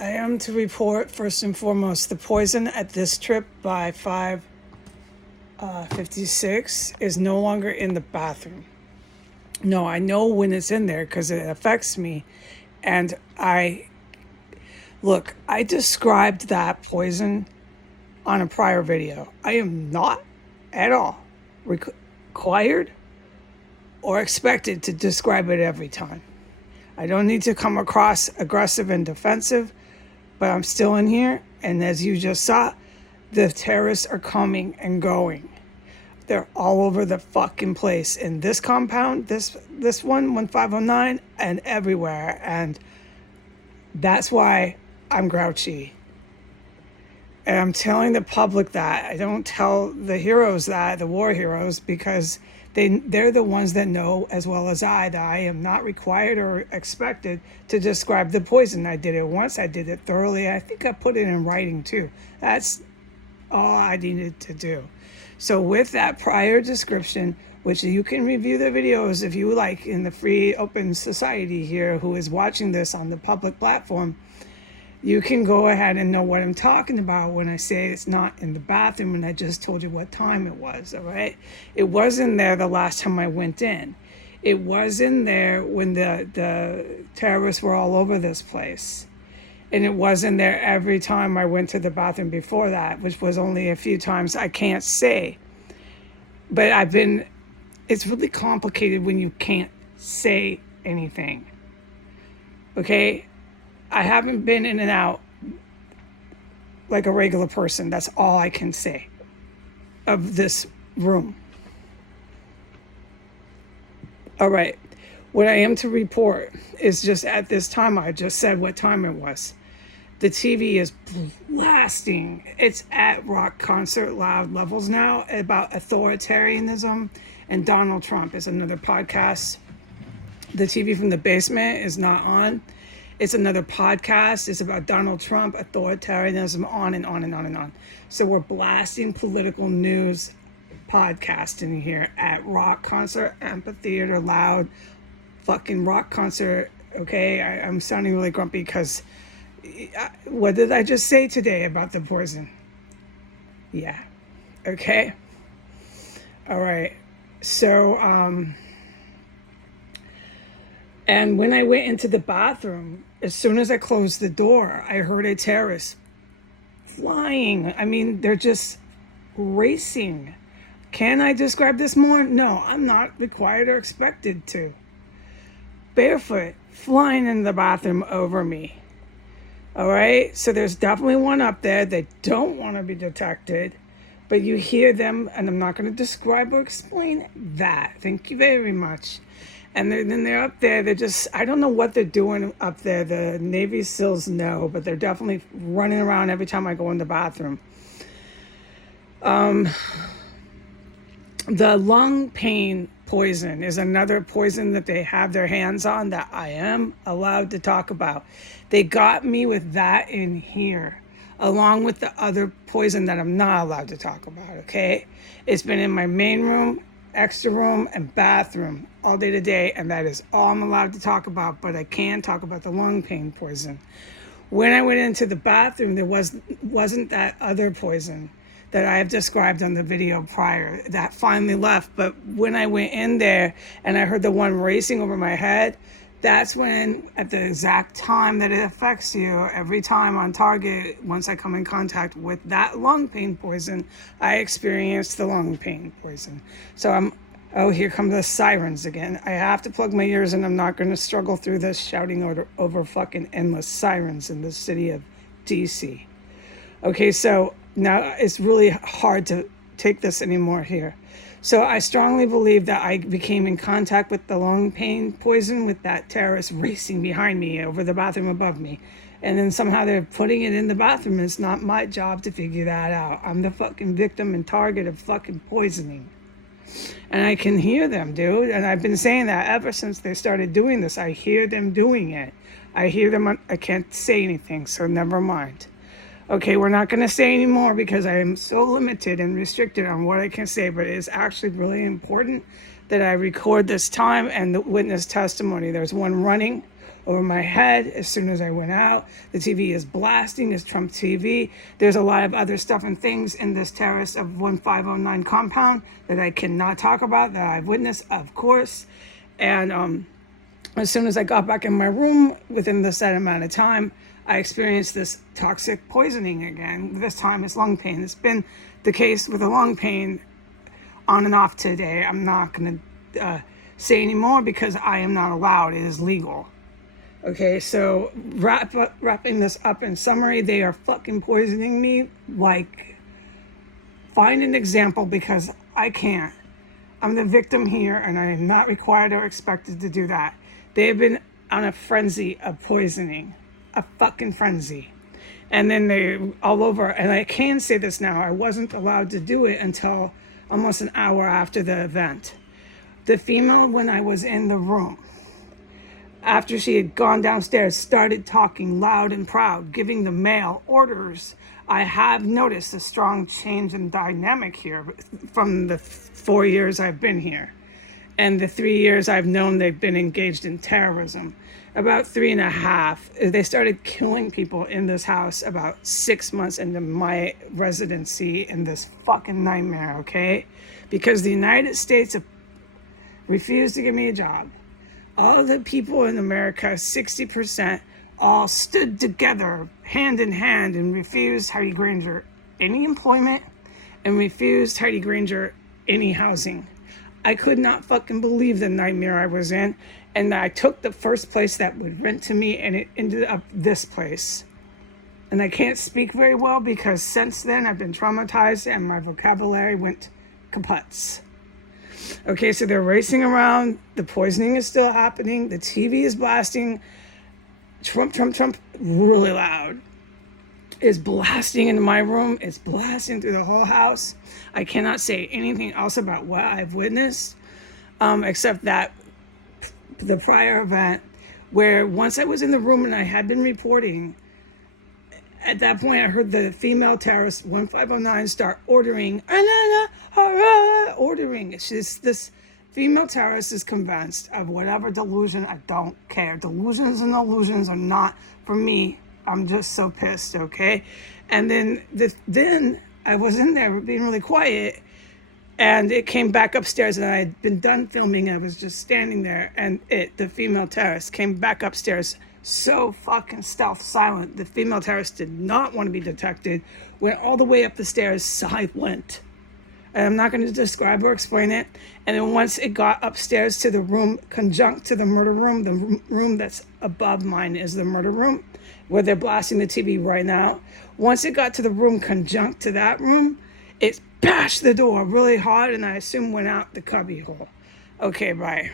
I am to report, first and foremost, the poison at this trip by 5:56 is no longer in the bathroom. No, I know when it's in there because it affects me. And I described that poison on a prior video. I am not at all required or expected to describe it every time. I don't need to come across aggressive and defensive, but I'm still in here. And as you just saw, the terrorists are coming and going. They're all over the fucking place in this compound, this one, 1509, and everywhere. And that's why I'm grouchy. And I'm telling the public that. I don't tell the heroes that, the war heroes, because they're the ones that know as well as I that I am not required or expected to describe the poison. I did it once. I did it thoroughly. I think I put it in writing too. That's all I needed to do. So with that prior description, which you can review the videos if you like in the free open society here who is watching this on the public platform, you can go ahead and know what I'm talking about when I say it's not in the bathroom and I just told you what time it was, all right? It was in there the last time I went in. It was in there when the terrorists were all over this place. And it was in there every time I went to the bathroom before that, which was only a few times. I can't say. But it's really complicated when you can't say anything. Okay? I haven't been in and out like a regular person. That's all I can say of this room. All right. What I am to report is just at this time, I just said what time it was. The TV is blasting. It's at rock concert loud levels now about authoritarianism, and Donald Trump is another podcast. The TV from the basement is not on. It's another podcast. It's about Donald Trump, authoritarianism, on and on and on and on. So we're blasting political news podcasting here at rock concert, amphitheater, loud, fucking rock concert. Okay, I'm sounding really grumpy because what did I just say today about the poison? Yeah. Okay. All right. So, and when I went into the bathroom, as soon as I closed the door, I heard a terrorist flying. I mean, they're just racing. Can I describe this more? No, I'm not required or expected to. Barefoot, flying in the bathroom over me. All right, so there's definitely one up there. They don't want to be detected, but you hear them, and I'm not going to describe or explain that. Thank you very much. And then they're up there. They're just, I don't know what they're doing up there. The Navy SEALs know, but they're definitely running around every time I go in the bathroom. The lung pain poison is another poison that they have their hands on that I am allowed to talk about. They got me with that in here, along with the other poison that I'm not allowed to talk about, okay? It's been in my main room, extra room, and bathroom all day today, and that is all I'm allowed to talk about, but I can talk about the lung pain poison. When I went into the bathroom, there wasn't that other poison that I have described on the video prior that finally left. But when I went in there and I heard the one racing over my head, that's when, at the exact time that it affects you, every time on target, once I come in contact with that lung pain poison, I experience the lung pain poison. So here come the sirens again. I have to plug my ears and I'm not going to struggle through this shouting over fucking endless sirens in the city of DC. Okay, so now it's really hard to take this anymore here. So I strongly believe that I became in contact with the lung pain poison with that terrorist racing behind me over the bathroom above me. And then somehow they're putting it in the bathroom. It's not my job to figure that out. I'm the fucking victim and target of fucking poisoning. And I can hear them, dude. And I've been saying that ever since they started doing this. I hear them doing it. I hear them. I can't say anything, so never mind. Okay, we're not going to say anymore because I am so limited and restricted on what I can say, but it is actually really important that I record this time and the witness testimony. There's one running over my head as soon as I went out. The TV is blasting, it's Trump TV. There's a lot of other stuff and things in this terrace of 1509 compound that I cannot talk about, that I've witnessed, of course. And as soon as I got back in my room, within the set amount of time, I experienced this toxic poisoning again. This time it's lung pain. It's been the case with the lung pain on and off today. I'm not going to say anymore because I am not allowed. It is legal. Okay, so wrapping this up in summary, they are fucking poisoning me. Like, find an example because I can't. I'm the victim here and I am not required or expected to do that. They have been on a frenzy of poisoning. A fucking frenzy. And then they all over, and I can say this now, I wasn't allowed to do it until almost an hour after the event. The female, when I was in the room, after she had gone downstairs, started talking loud and proud, giving the male orders. I have noticed a strong change in dynamic here from the 4 years I've been here. And the 3 years I've known they've been engaged in terrorism. About 3.5, they started killing people in this house about 6 months into my residency in this fucking nightmare, okay? Because the United States refused to give me a job. All the people in America, 60%, all stood together, hand in hand, and refused Heidi Granger any employment and refused Heidi Granger any housing. I could not fucking believe the nightmare I was in. And I took the first place that would rent to me, and it ended up this place. And I can't speak very well because since then I've been traumatized and my vocabulary went kaputs. Okay, so they're racing around. The poisoning is still happening. The TV is blasting. Trump, really loud. Is blasting into my room. It's blasting through the whole house. I cannot say anything else about what I've witnessed, except that the prior event where once I was in the room and I had been reporting, at that point I heard the female terrorist 1509 start ordering. It's just this female terrorist is convinced of whatever delusion. I don't care. Delusions and illusions are not for me. I'm just so pissed, okay? And then I was in there being really quiet, and it came back upstairs, and I had been done filming. I was just standing there, and the female terrorist, came back upstairs so fucking stealth silent. The female terrorist did not want to be detected, went all the way up the stairs, silent. And I'm not going to describe or explain it. And then once it got upstairs to the room conjunct to the murder room, the room that's above mine is the murder room, where they're blasting the TV right now. Once it got to the room conjunct to that room, it bashed the door really hard, and I assume went out the cubby hole. Okay, bye.